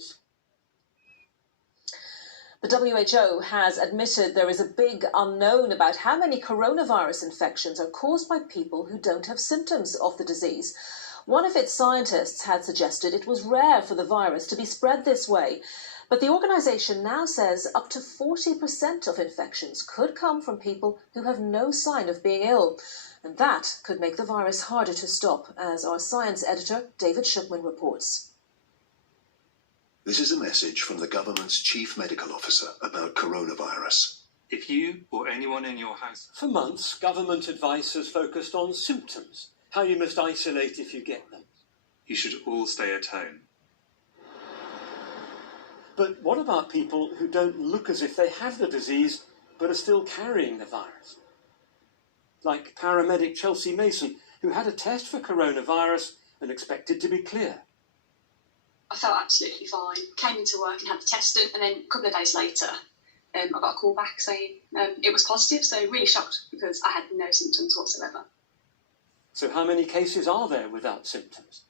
infections. The WHO has admitted there is a big unknown about how many coronavirus infections are caused by people who don't have symptoms of the disease. One of its scientists had suggested it was rare for the virus to be spread this way, but the organisation now says up to 40% of infections could come from people who have no sign of being ill. And that could make the virus harder to stop, as our science editor David Shupman reports. This is a message from the government's chief medical officer about coronavirus. If you or anyone in your house... For months, government advice has focused on symptoms, how you must isolate if you get them. You should all stay at home. But what about people who don't look as if they have the disease, but are still carrying the virus? Like paramedic Chelsea Mason, who had a test for coronavirus and expected to be clear. I felt absolutely fine. Came into work and had the test done, and then a couple of days later, I got a call back saying it was positive, so really shocked because I had no symptoms whatsoever. So how many cases are there without symptoms?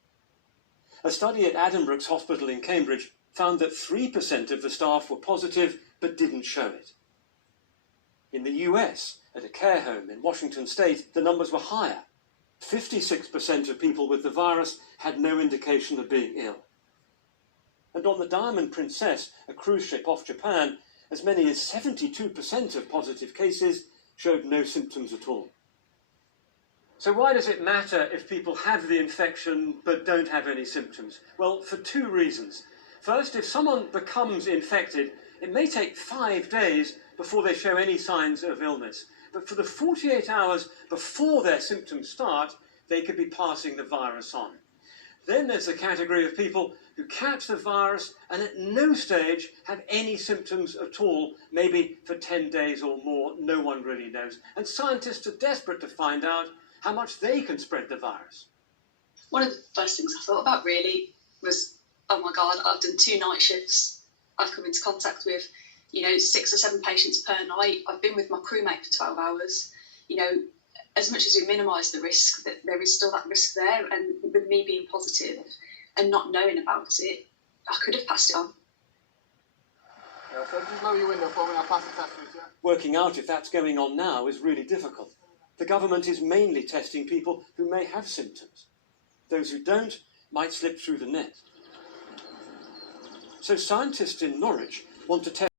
A study at Addenbrooke's Hospital in Cambridge found that 3% of the staff were positive but didn't show it. In the US, at a care home in Washington State, the numbers were higher. 56% of people with the virus had no indication of being ill. And on the Diamond Princess, a cruise ship off Japan, as many as 72% of positive cases showed no symptoms at all. So why does it matter if people have the infection but don't have any symptoms? Well, for two reasons. First, if someone becomes infected, it may take 5 days before they show any signs of illness. But for the 48 hours before their symptoms start, they could be passing the virus on. Then there's the category of people who catch the virus and at no stage have any symptoms at all, maybe for 10 days or more, no one really knows. And scientists are desperate to find out how much they can spread the virus. One of the first things I thought about really was, oh my God, I've done 2 night shifts. I've come into contact with, 6 or 7 patients per night. I've been with my crewmate for 12 hours. As much as we minimise the risk, that there is still that risk there. And with me being positive and not knowing about it, I could have passed it on. Working out if that's going on now is really difficult. The government is mainly testing people who may have symptoms. Those who don't might slip through the net. So scientists in Norwich want to test